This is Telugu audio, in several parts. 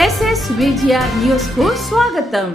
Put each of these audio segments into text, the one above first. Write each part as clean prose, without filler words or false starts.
SSVGR న్యూస్ కు స్వాగతం.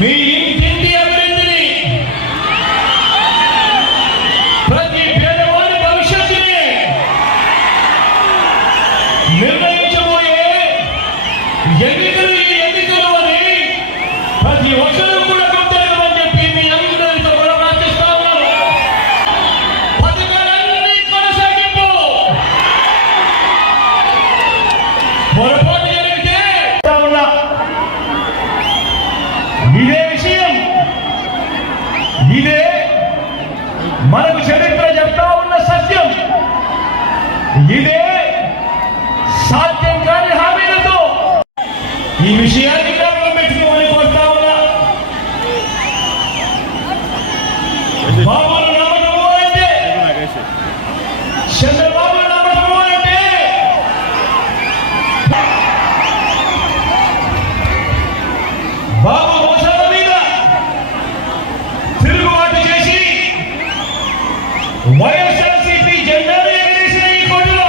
మీ ఇంటి అభివృద్ధిని, ప్రతి పేదవాడి భవిష్యత్తుని నిర్ణయించబోయే ఎన్నికలు అని ప్రతి ఒక్కరూ కూడా గుర్తించమని చెప్పి మీ అందరితో కూడా ప్రార్థిస్తా ఉన్నాను. పథకాలన్నీ కొనసాగింపు. పొరపాటు జరిగితే ఇదే విషయం, ఇదే మనకు చరిత్ర చెప్తా ఉన్న సత్యం, ఇదే సాధ్యం కాని హామీలతో ఈ విషయాన్ని జ్ఞాపకం పెట్టుకోమని కోరుతా ఉన్నా. బాబును నమ్మకము అంటే, చంద్రబాబు నమ్మకము అంటే బాబు వైఎస్ఆర్సీపీ జెండాను ఎగరేసిన ఈ కోటలో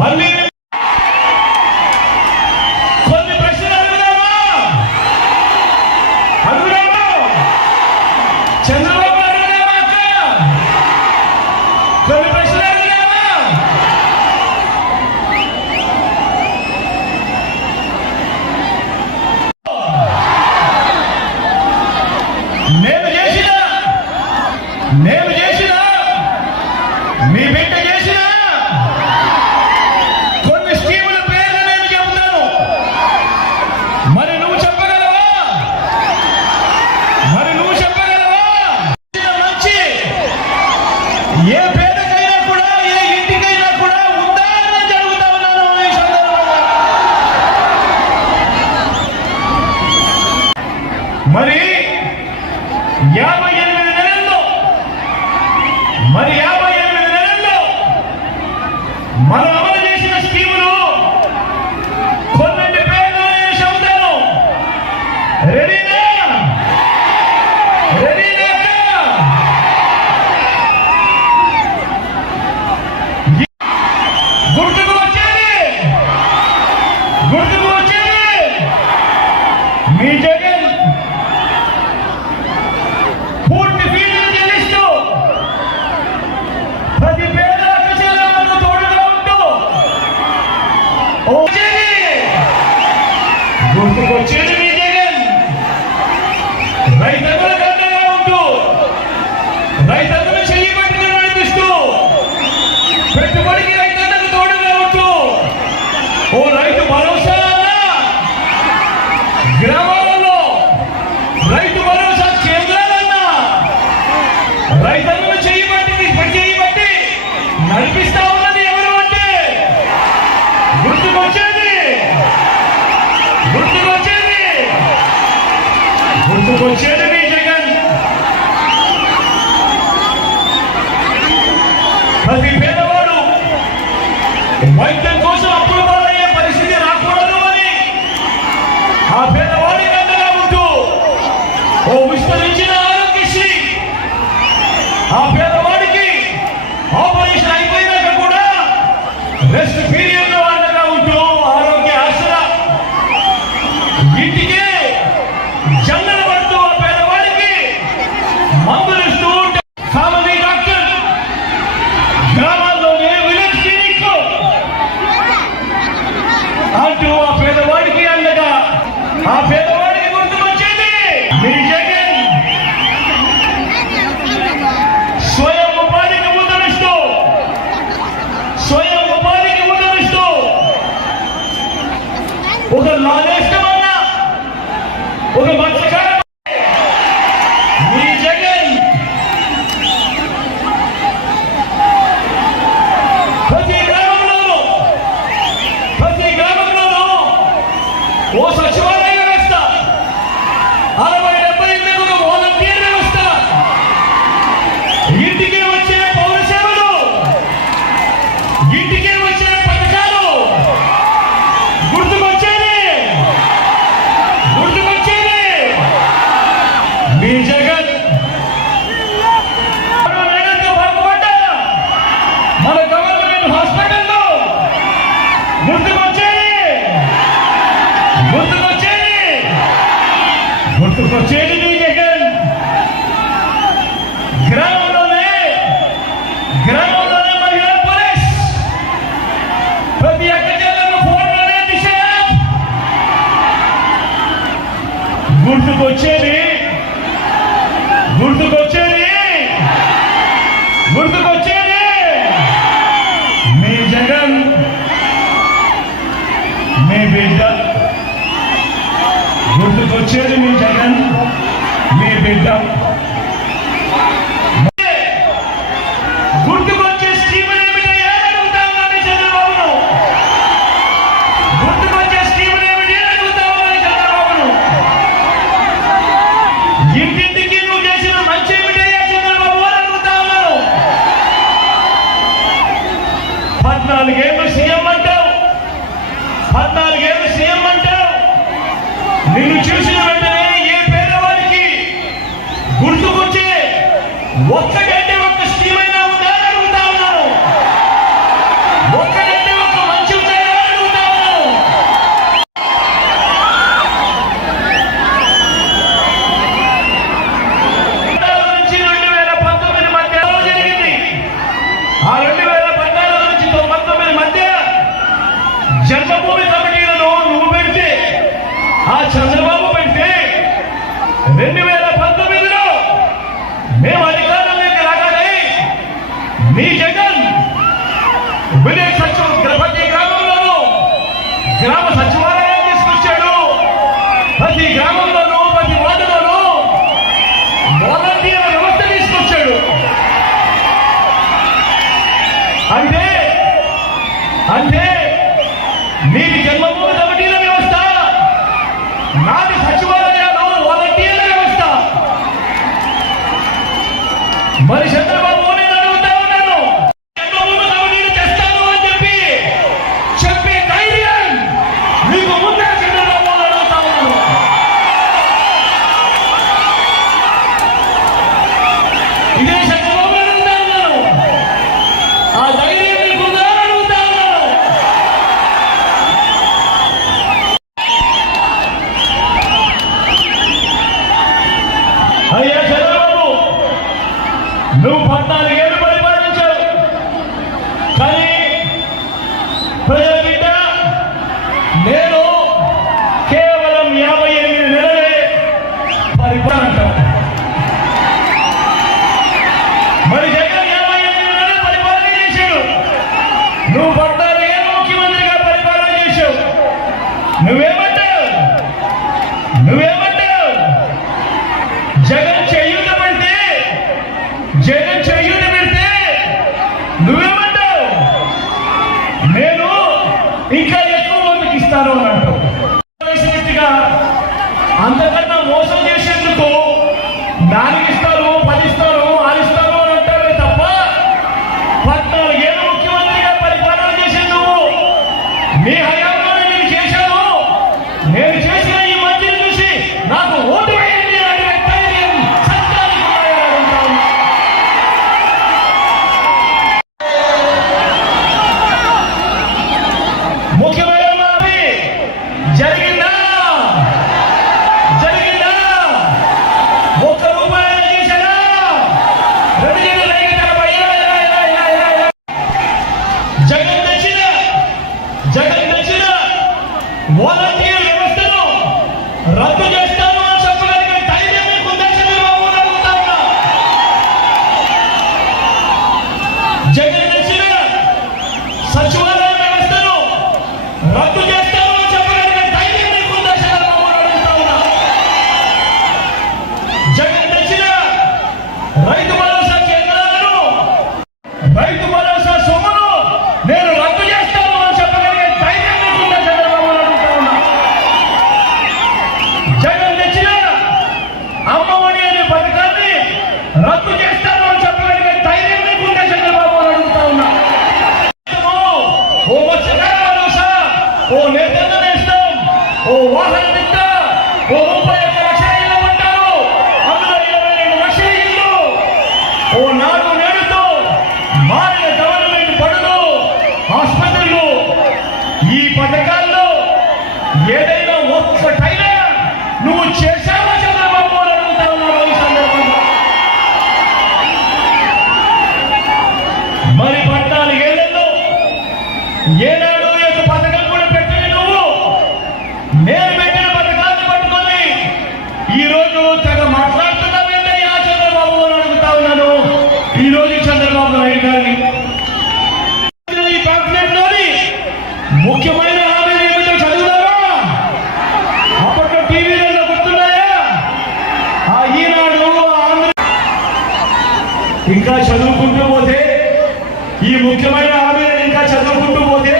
మళ్ళీ కొన్ని ప్రశ్నలు అడుగుదామా? చంద్రబాబు అడుగుదామా? కొన్ని ప్రశ్నలు అడుగుదామా? నేను చేసిన, మీ బిడ్డ చేసిన కొన్ని స్కీముల పేర్లు నేను చెబుతాను. మరి నువ్వు చెప్పగలవా? మంచి ఏ పేదకైనా కూడా, ఏ ఇంటికైనా కూడా ఉందా అని జరుగుతా ఉన్నాను ఈ సందర్భంగా. మరి 58 నెలల్లో మనం అమలు చేసిన స్కీములు కొన్నింటి పేర్లు నేను చెబుతాను. రెడీనా? గుర్తుకు వచ్చేది మీ జగన్ పూర్తి ఫీజులు చెల్లిస్తూ ప్రతి పేద అక్షరాలకు తోడుగా ఉంటూ గుర్తుకొచ్చేది మీ జగన్. రైతన్నలకు అండగా ఉంటూ, రైతన్నను చెయ్యి పట్టుకుని నడిపిస్తూ, పెట్టుబడికి రైతన్నకు తోడుగా ఉంటూ, ఓ రైతు భరోసా గ్రామాలలో రైతు భరోసా కేంద్రాలన్నా రైతన్నను చెయ్యి పట్టి నడిపిస్తా ఉన్నది ఎవరు అంటే గుర్తుకొచ్చేది మీ జగన్. ప్రతి పేదవాడు వైద్యం కోసం అప్పుల పాలయ్యే పరిస్థితి రాకూడదు. రెస్ట్ పీరియడ్ లో అండగా ఉంటూ ఆరోగ్య ఆసర ఇంటికి జంగలు పడుతూ ఆ పేదవాడికి మందులు ఇస్తూ ఫ్యామిలీ డాక్టర్ గ్రామాల్లోనే విలేజ్ క్లినిక్ అంటూ ఆ పేదవాడికి అండగా ఆ పేదవాడికి గుర్తుకొచ్చేది మీ జగన్ స్వయం ఉపాధికి ఊతమిస్తూ ఒక లాలేష్టమన్నా ఒక మత్స్యకారం మీ జగన్ ప్రతి గ్రామంలోనూ ఓ సచివాలయ వ్యవస్థ 60-70 ఒక వాలంటీర్ వ్యవస్థ ఇంటికి వచ్చే పౌర సేవలు ఇంటికి వచ్చే పథకాలు గుర్తుకొచ్చేది మీ జగన్ మన గవర్నమెంట్ హాస్పిటల్లో గుర్తుకొచ్చేది మీ జగన్ గ్రామంలోనే మహిళా పోలీస్ ప్రతి అక్కచెల్లెలు ఫోన్లోనే దిశ గుర్తుకొచ్చేది మీ జగన్ మీ బిడ్డ గుర్తుకొచ్చేది మీ జగన్ మీ బిడ్డ గుర్తుకొచ్చే స్కీములు ఏమిటయ్యా అడుగుతా ఉన్నాను చంద్రబాబును గుర్తుకొచ్చే స్కీములు ఏమిటి అడుగుతా ఉన్నాను చంద్రబాబును ఇంటింటికి నువ్వు చేసిన మంచి ఏమిటయ్యా చంద్రబాబు అని అడుగుతా ఉన్నాను 14 ఏళ్ళు సీఎం అంటావు నిన్ను చూసిన వెంటనే ఏ పేదవాడికి గుర్తుకొచ్చే ఒక్కటంటే ఒక్క స్కీమ్ అయినా ఉందా అని అడుగుతా ఉన్నాను ఒక్కటంటే ఒక్క మంచి ఉందా అని అడుగుతా ఉన్నాను నుంచి 2019 మధ్య జరిగింది ఆ 2014 నుంచి 19 మధ్య జన్మభూమి కమిటీలను నువ్వు పెడితే ఆ చంద్రబాబు పెడితే 2019లో మేము అధికారంలోకి రాగానే మీ జగన్ విలేజ్ ప్రతి గ్రామంలోనూ గ్రామ సచివాలయం తీసుకొచ్చాడు ప్రతి గ్రామంలోనూ ప్రతి వార్డులోనూ వాలంటీర్ల వ్యవస్థ తీసుకొచ్చాడు అంటే నీకు జన్మభూమి కమిటీల వ్యవస్థ నాటి సచివాలయాలు వాలంటీర్ల వ్యవస్థ మరి చంద్రబాబు నేను అడుగుతా ఉన్నాను జన్మభూమి కమిటీలు తెస్తాను అని చెప్పే ధైర్యం నీకు ఉందా చంద్రబాబు అని అడుగుతా ఉన్నాను ఇదే చంద్రబాబు అడుగుతా ఉన్నాను ఆ ధైర్యం నీకు ఉందా అని అడుగుతా ఉన్నాను అయ్యా చంద్రబాబు నువ్వు 14 ఏళ్ళు పరిపాలించావు కానీ ప్రజల బిడ్డ నేను కేవలం 58 నెలలే పరిపాలించావు మరి జగన్ 58 నెలలు పరిపాలన చేశాడు నువ్వు 14 ఏళ్ళు ముఖ్యమంత్రిగా పరిపాలన చేశావు నువ్వేమంటావు జగన్ చేయూత పెడితే నువ్వేమంటావు నేను ఇంకా ఎక్కువ మందికి ఇస్తాను అని అంటావు అంతకన్నా మోసం చేసేందుకు దానికి ఇస్తారు 10 ఇస్తారు 6 ఇస్తారు అని అంటారే తప్ప 14 ఏళ్ళు ముఖ్యమంత్రిగా పరిపాలన చేసే నువ్వు మీ హయాంలో నేను చేశాను నేను చేసిన ఈ మంచిని చూసి నాకు ఓటు వేయండి అనే ధైర్యం సత్యానికి ఉన్నాయని అడుగుతాను జగన్ తెచ్చిన వాలంటీర్ వ్యవస్థను రద్దు చేస్తాను అని చెప్పగలిగే ధైర్యం మీకుందా చంద్రబాబు అని అడుగుతా ఉన్నా. జగన్ తెచ్చిన సచివాలయ వ్యవస్థను రద్దు చేస్తాను అని చెప్పగలిగే ధైర్యం మీకుందా చంద్రబాబు అని అడుగుతా ఉన్నా. జగన్ తెచ్చిన రైతు భరోసా కేంద్రాలను రైతు భరోసా సొమ్మును నేను రద్దు చేస్తాను అని చెప్పగలిగే ధైర్యం మీకుందా చంద్రబాబు అని అడుగుతా ఉన్నా. జగన్ తెచ్చిన అమ్మఒడి అనే పథకాన్ని రద్దు చేస్తాను అని చెప్పగలిగే ధైర్యం మీకుందా చంద్రబాబు అని అడుగుతా ఉన్నా. ఓ మత్స్యకార భరోసా, ఓ నేతన్న నేస్తం, ఓ వాహన మిత్ర, ఓ 31 లక్షల ఇళ్ళు ఉంటారు, అందులో 22 లక్షల ఇళ్ళు, ఓ నాడు నేడుతో మారిన గవర్నమెంట్ బడులు, ఆసుపత్రులు, ఈ పథకాల్లో ఏదైనా ఒక్కటైనా నువ్వు చేశావా చంద్రబాబు అని అడుగుతా ఉన్నావు ఈ సందర్భంగా. మరి 14 ఏళ్లలో ఏనాడు యొక్క పథకం కూడా పెట్టిన నువ్వు నేను పెట్టిన పథకాన్ని పట్టుకొని ఈ రోజు తెగ మాట్లాడుతున్నావేంటయ్యా చంద్రబాబు అని అడుగుతా ఉన్నాను ఈ రోజు చంద్రబాబు నాయుడు గారిని. ఈ పాంప్లెట్ లోని ముఖ్యమైన హామీలు ఏమిటో చదువుతావా? అప్పట్లో టీవీలలో గుర్తున్నాయా? ఆ ఈనాడు, ఆంధ్ర, ఇంకా చదువుకుంటూ పోతే ఈ ముఖ్యమైన హామీలను ఇంకా చదువుకుంటూ పోతే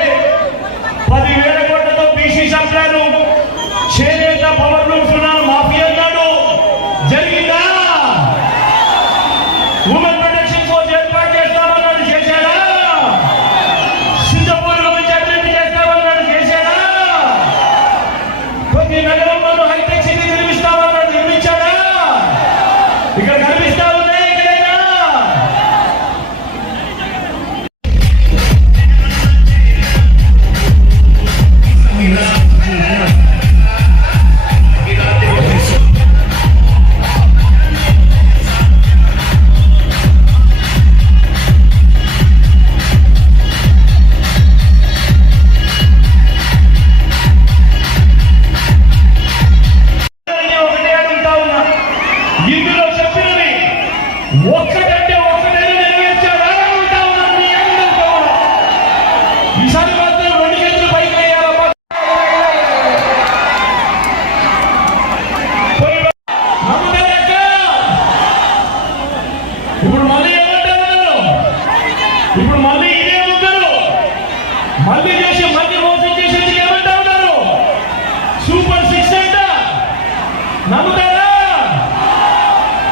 10,000 కోట్లతో బీసీ సంస్థలు చేనేత పవర్ లూమ్స్ మాఫీ అన్నాడు. జరిగిందా? ఉమెన్ ప్రొటెక్షన్ ఫోర్స్ ఏర్పాటు చేస్తామన్నాడు, చేశాడా? సింగపూర్ గురించి అభివృద్ధి చేస్తామన్నాడు, చేశాడా? ప్రతి నగరంలోనూ హైటెక్ సిటీ నిర్మిస్తామన్నాడు, నిర్మించాడా? ఇక్కడ కనిపిస్తా ఉన్నాయి ఎక్కడైనా? ఒకటే అడుగుతా ఉన్నా, ఇందులో చెప్పినది ఒక్కటంటే ఒక్కటైనా నెరవేర్చాడా అని అడుగుతా ఉన్నాను మీ అందరితో కూడా. ఈసారి మాత్రం 2 చేతులు పైకి వేయాలమ్మా. నమ్ముతారక్క? ఇప్పుడు మళ్ళీ ఏమంటారు? ఇప్పుడు మళ్ళీ ఇదే ముగ్గురు మళ్ళీ చేసి మళ్ళీ మోసం చేసేది ఏమంటా ఉన్నారు? సూపర్ 6 అంట, నమ్ముతారా?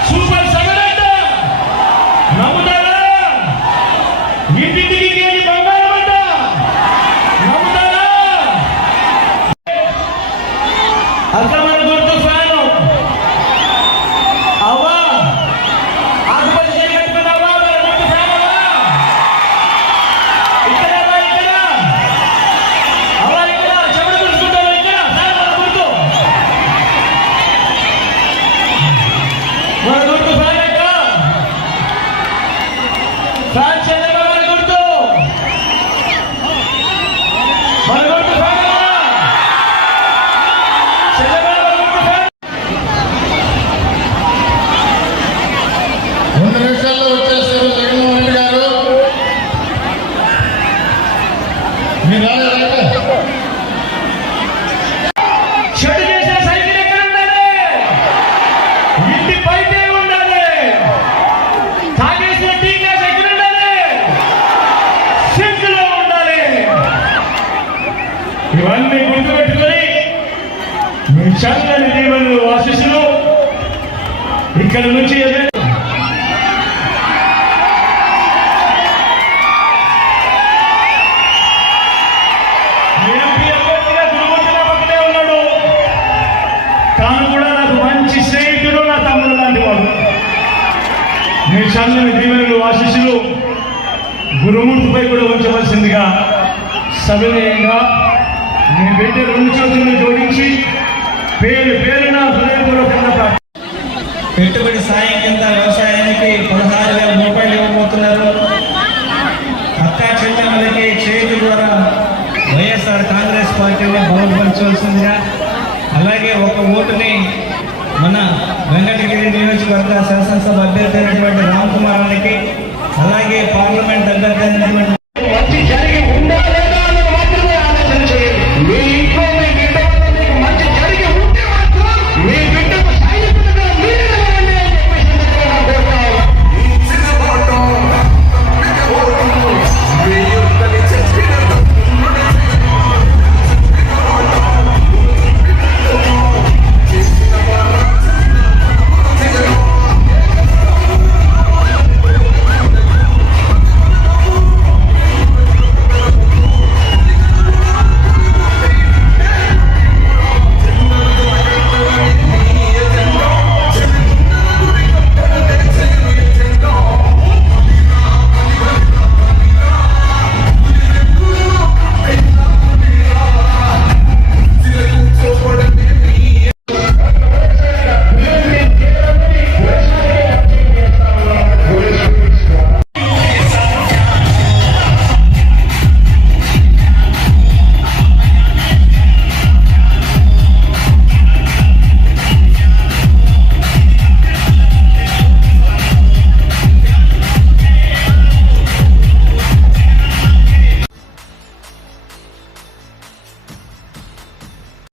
సూపర్ 7 అంట, నమ్ముతారా? ఇంటింటికి కేజీ బంగారం అంట, నమ్ముతారా? అర్థమైన గుర్తు ఫ్యాను అవ్వా, ఆకుపచ్చ చీర కట్టుకున్నావా? మరి గుర్తు ఫ్యాన్ అవ్వా? ఇక్కడ అవ్వా, ఇక్కడ అవ్వా, ఇక్కడ చెమట తుడుచుకుంటావా? ఇక్కడ ఫ్యాన్ మన గుర్తు, మన గుర్తు ఫ్యాన్ ఎక్క ఫ్యాన్ చంద్రబాబు మన గుర్తు, మన గుర్తు ఫ్యాన్ అవ్వా? చంద్రబాబు మన గుర్తు ఫ్యాన్. 2 నిమిషాల్లో వచ్చేస్తారు జగన్మోహన్ రెడ్డి గారు. మీరు రాలేదా? షెడ్ చేసే సైకిల్ ఎక్కడ ఉండాలి? ఇంటి బయటే ఉండాలి. తాగేసిన టీ గ్లాస్ ఎక్కడ ఉండాలి? సింక్ లో ఉండాలి. ఇవన్నీ గుర్తుపెట్టుకొని మీ చల్లని దీవెనలు ఆశీస్సులు ఇక్కడ నుంచి ఎంపీ అభ్యర్థిగా దుర్మూర్తిగా పక్కనే ఉన్నాడు. తాను కూడా నాకు మంచి స్నేహితుడు, నా తమ్ముడు లాంటి వాడు. మీ చల్లని దీవెనలు ఆశీస్సులు గురుమూర్తిపై కూడా ఉంచవలసిందిగా సవినయంగా మీ బిడ్డ 2 చేతులను జోడించి పేరు పేరున హృదయపూర్వకంగా పెట్టుబడి సాయం కింద వ్యవసాయానికి 16,000 రూపాయలు ఇవ్వబోతున్నారు. అక్కా చెల్లెమ్మలకి చేతి ద్వారా వైఎస్ఆర్ పార్టీని బలపరచవలసిందిగా, అలాగే ఒక ఓటుని మన వెంకటగిరి నియోజకవర్గ శాసనసభ అభ్యర్థి అయినటువంటి రామ్ కుమార్ గారికి, అలాగే పార్లమెంట్ అభ్యర్థి అయినటువంటి